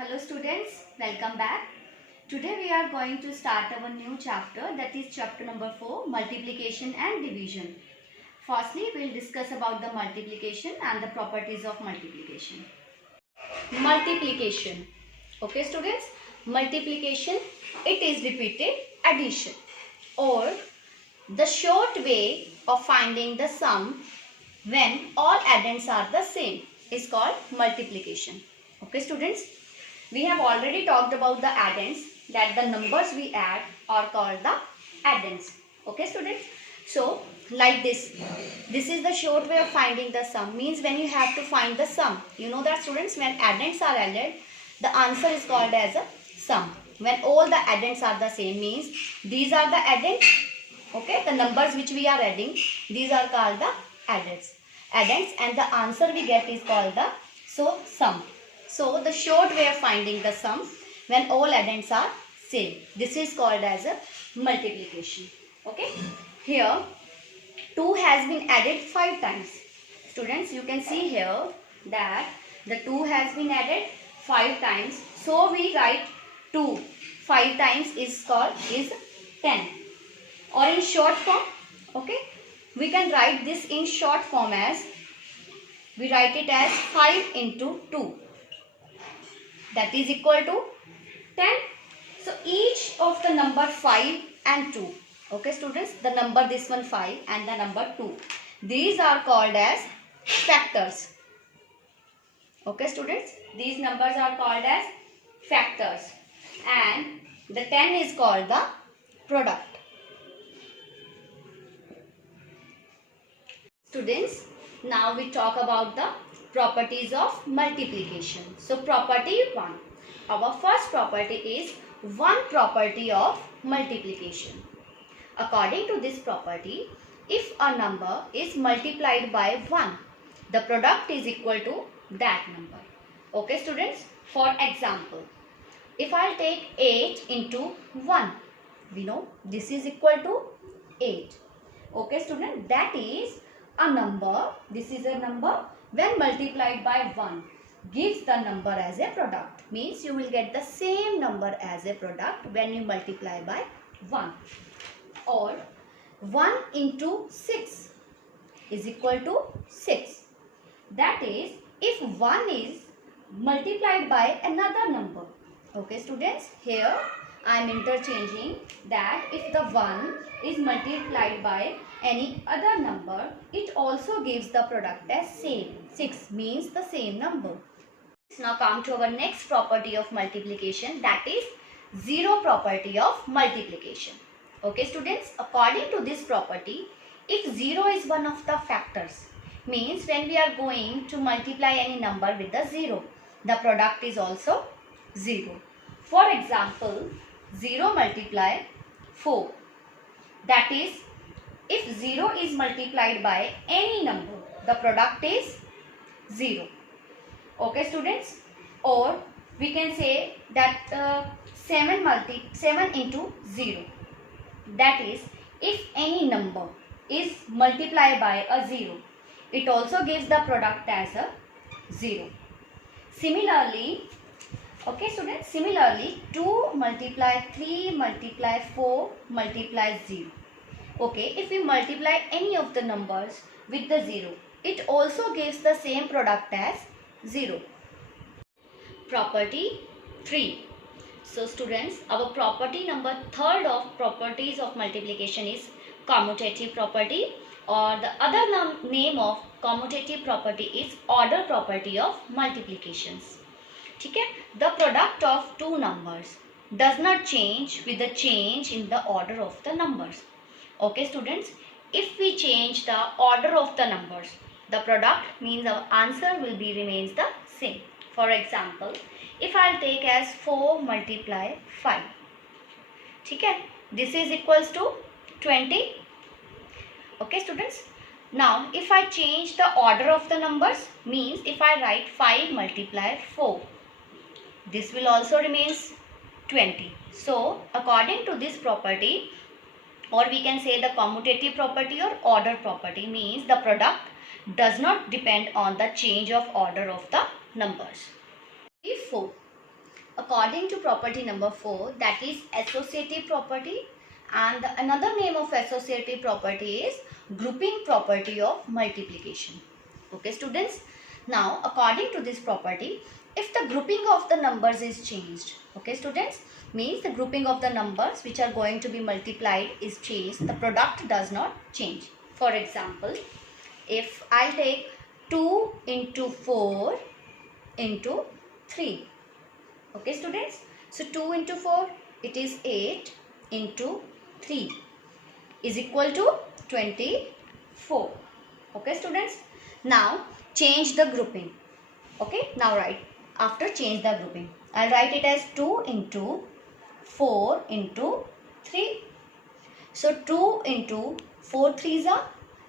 Hello students, welcome back. Today we are going to start our new chapter, that is chapter number 4, multiplication and division. Firstly, we will discuss about the multiplication and the properties of multiplication. Multiplication. Okay students, multiplication, it is repeated addition or the short way of finding the sum when all addends are the same is called multiplication. Okay students, we have already talked about the addends, that the numbers we add are called the addends. Okay students, so like this is the short way of finding the sum, means when you have to find the sum, you know that students, when addends are added, the answer is called as a sum. When all the addends are the same, means these are the addends, okay, the numbers which we are adding, these are called the addends, and the answer we get is called the sum. So the short way of finding the sum when all addends are same, this is called as a multiplication. Okay, here 2 has been added 5 times. Students, you can see here that the 2 has been added 5 times. So we write 2 5 times is 10. Or in short form, okay, we can write this in short form as, we write it as 5 into 2. That is equal to 10. So each of the number 5 and 2. Okay students, the number this one 5 and the number 2. These are called as factors. Okay students, these numbers are called as factors. And the 10 is called the product. Students, now we talk about the properties of multiplication. So property 1. Our first property is one property of multiplication. According to this property, if a number is multiplied by 1, the product is equal to that number. Okay students, for example, if I take 8 into 1, we know this is equal to 8. Okay student, that is a number, this is a number when multiplied by 1 gives the number as a product, means you will get the same number as a product when you multiply by 1. Or 1 into 6 is equal to 6. That is, if 1 is multiplied by another number. Okay students, here I am interchanging that if the 1 is multiplied by any other number, it also gives the product as same. 6 means the same number. Let's now come to our next property of multiplication, that is zero property of multiplication. Okay students, according to this property, if 0 is one of the factors, means when we are going to multiply any number with the 0, the product is also 0. For example, 0 multiply 4. That is, if 0 is multiplied by any number, the product is 0. Okay students, or we can say that 7 into 0. That is, if any number is multiplied by a 0, it also gives the product as a 0. Similarly, okay students, similarly 2 multiply 3 multiply 4 multiply 0. Okay, if we multiply any of the numbers with the 0, it also gives the same product as 0. Property 3. So students, our property number 3rd of properties of multiplication is commutative property, or the other name of commutative property is order property of multiplications. Okay? The product of two numbers does not change with the change in the order of the numbers. Okay students, if we change the order of the numbers, the product means our answer will be remains the same. For example, if I'll take as 4 multiply 5, okay, this is equals to 20. Okay students, now if I change the order of the numbers, means if I write 5 multiply 4, this will also remains 20. So according to this property, or we can say the commutative property or order property, means the product does not depend on the change of order of the numbers. 4. according to property number 4, that is associative property, and another name of associative property is grouping property of multiplication. Okay students, now according to this property, if the grouping of the numbers is changed, okay students, means the grouping of the numbers which are going to be multiplied is changed, the product does not change. For example, if I take 2 into 4 into 3, okay students, so 2 into 4, it is 8 into 3 is equal to 24. Okay students, now change the grouping. Okay, now write, after change the grouping, I'll write it as 2 into 4 into 3. So 2 into 4 threes are,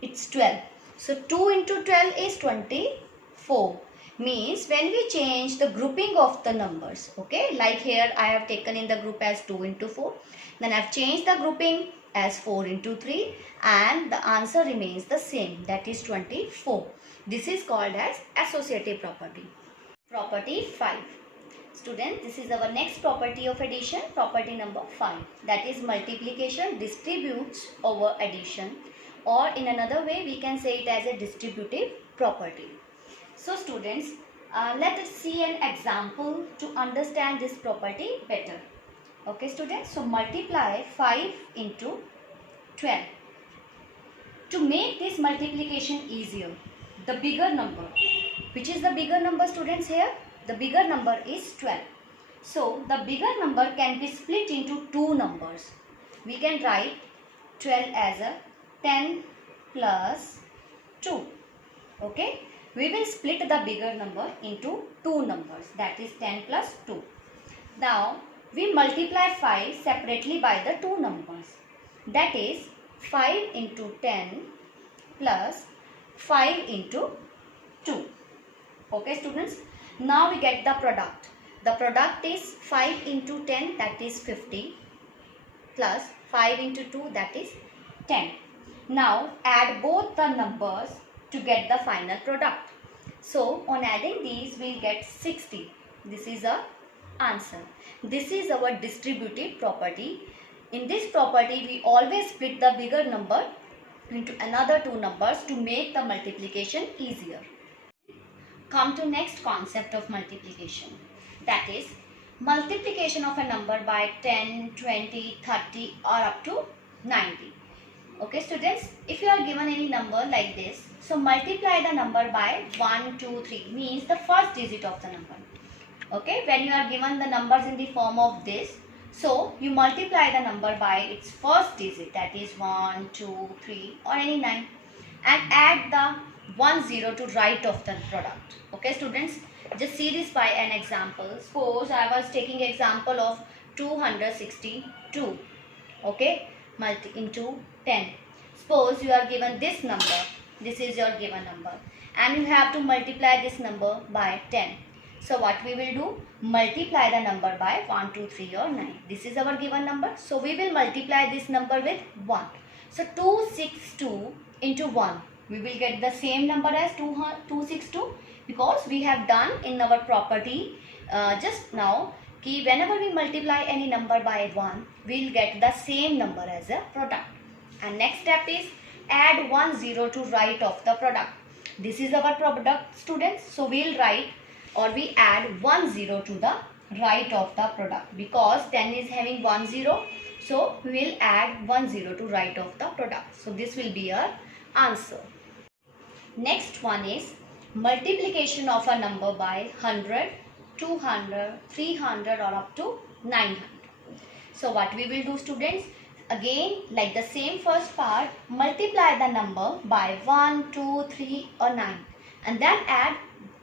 it's 12. So 2 into 12 is 24. Means when we change the grouping of the numbers, okay, like here I have taken in the group as 2 into 4, then I have changed the grouping as 4 into 3, and the answer remains the same, that is 24. This is called as associative property. Property 5. Student, this is our next property of addition, property number 5, that is multiplication distributes over addition, or in another way we can say it as a distributive property. So students, let us see an example to understand this property better. Okay students, so multiply 5 into 12. To make this multiplication easier, the bigger number, which is the bigger number students here? The bigger number is 12. So the bigger number can be split into two numbers. We can write 12 as a 10 plus 2. Okay, we will split the bigger number into two numbers, that is 10 plus 2. Now we multiply 5 separately by the two numbers, that is 5 into 10 plus 5 into 2. Okay students, now we get the product. The product is 5 into 10, that is 50, plus 5 into 2, that is 10. Now add both the numbers to get the final product. So on adding these we will get 60. This is our answer. This is our distributive property. In this property we always split the bigger number into another two numbers to make the multiplication easier. Come to next concept of multiplication, that is multiplication of a number by 10, 20, 30 or up to 90. Okay students, if you are given any number like this, so multiply the number by 1, 2, 3, means the first digit of the number. Okay, when you are given the numbers in the form of this, so you multiply the number by its first digit, that is 1, 2, 3 or any 9, and add the 1 0 to right of the product. Okay students, just see this by an example. Suppose I was taking example of 262. Okay, multi into 10. Suppose you are given this number, this is your given number, and you have to multiply this number by 10. So what we will do? Multiply the number by 1, 2, 3 or 9. This is our given number. So we will multiply this number with 1. So 262 into 1. We will get the same number as 262, because we have done in our property just now कि whenever we multiply any number by 1, we will get the same number as a product. And next step is add 1 0 to right of the product. This is our product students. So we will write, or we add 1 0 to the right of the product, because 10 is having 1 0. So we will add 1 0 to right of the product. So this will be our answer. Next one is multiplication of a number by 100, 200, 300 or up to 900. So what we will do students? Again, like the same first part, multiply the number by 1, 2, 3 or 9, and then add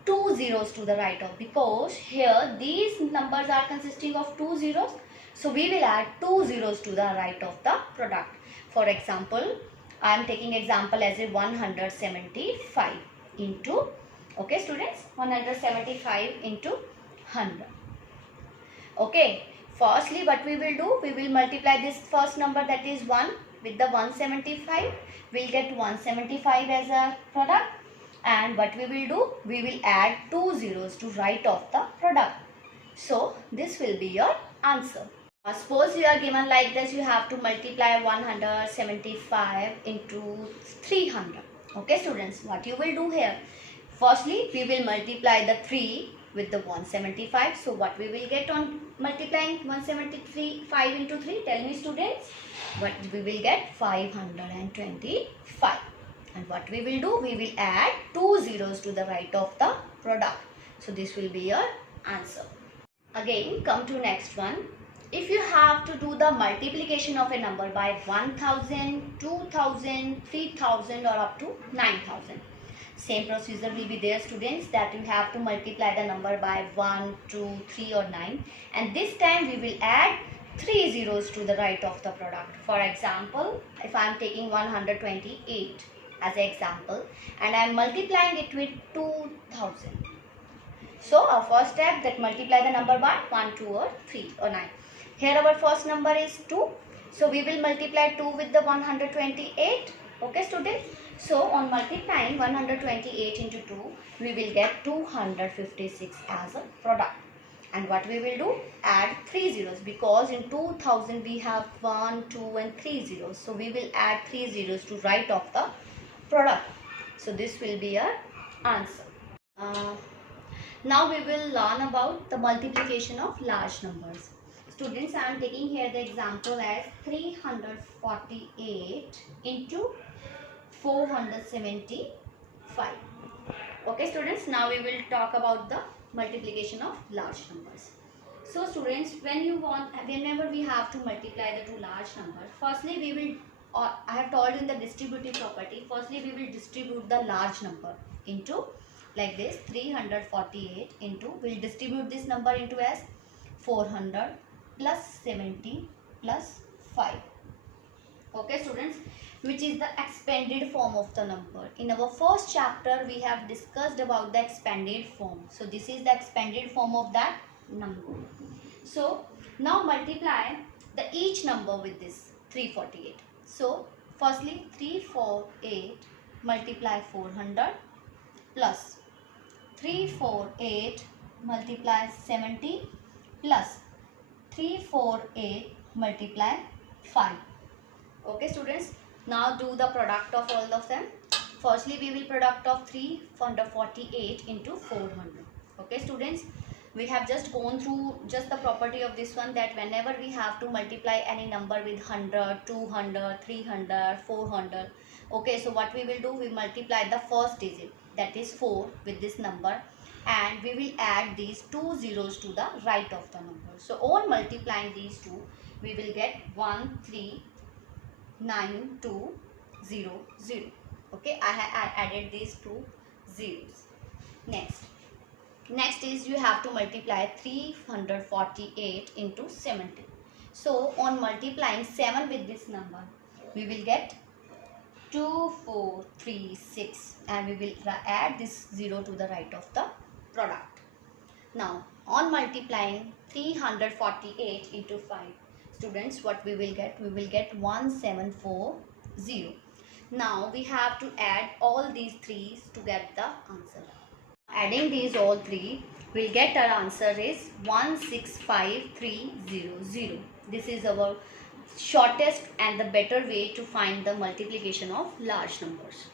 2 zeros to the right of, because here these numbers are consisting of 2 zeros. So we will add 2 zeros to the right of the product. For example, I am taking example as a 175 into, okay students, 175 into 100. Okay, firstly what we will do, we will multiply this first number, that is 1, with the 175. We will get 175 as a product, and what we will do, we will add 2 zeros to right of the product. So this will be your answer. Suppose you are given like this, you have to multiply 175 into 300. Okay students, what you will do here? Firstly, we will multiply the 3 with the 175. So what we will get on multiplying 175 into 3? Tell me students. But we will get 525. And what we will do? We will add 2 zeros to the right of the product. So this will be your answer. Again, come to next one. If you have to do the multiplication of a number by 1000, 2000, 3000 or up to 9000. Same procedure will be there students, that you have to multiply the number by 1, 2, 3 or 9. And this time we will add 3 zeros to the right of the product. For example, if I am taking 128 as an example and I am multiplying it with 2000. So our first step, that multiply the number by 1, 2 or 3 or 9. Here our first number is 2. So we will multiply 2 with the 128. Okay students. So on multiplying 128 into 2, we will get 256 as a product. And what we will do? Add 3 zeros, because in 2000 we have 1, 2 and 3 zeros. So we will add 3 zeros to right of the product. So this will be our answer. Now we will learn about the multiplication of large numbers. Students, I am taking here the example as 348 into 475. Okay students, now we will talk about the multiplication of large numbers. So students, whenever we have to multiply the two large numbers, firstly we will, I have told you in the distributive property, firstly we will distribute the large number into like this, 348 into, we will distribute this number into as 400 plus 70 plus 5. Okay students, which is the expanded form of the number. In our first chapter we have discussed about the expanded form. So this is the expanded form of that number. So now multiply the each number with this 348. So firstly 348 multiply 400 plus 348 multiply 70 plus 348 multiply 5. Okay students, now do the product of all of them. Firstly we will product of 348 into 400. Okay students, we have just gone through just the property of this one, that whenever we have to multiply any number with 100, 200, 300, 400. Okay, so what we will do, we multiply the first digit, that is 4, with this number, and we will add these 2 zeros to the right of the number. So on multiplying these two, we will get 13920. Okay, I added these 2 zeros. Next is you have to multiply 348 into 70. So on multiplying 7 with this number, we will get 2436, and we will add this 0 to the right of the product. Now on multiplying 348 into 5, students, what we will get? We will get 1740. Now we have to add all these 3's to get the answer. Adding these all 3, we'll get our answer is 165300. This is our shortest and the better way to find the multiplication of large numbers.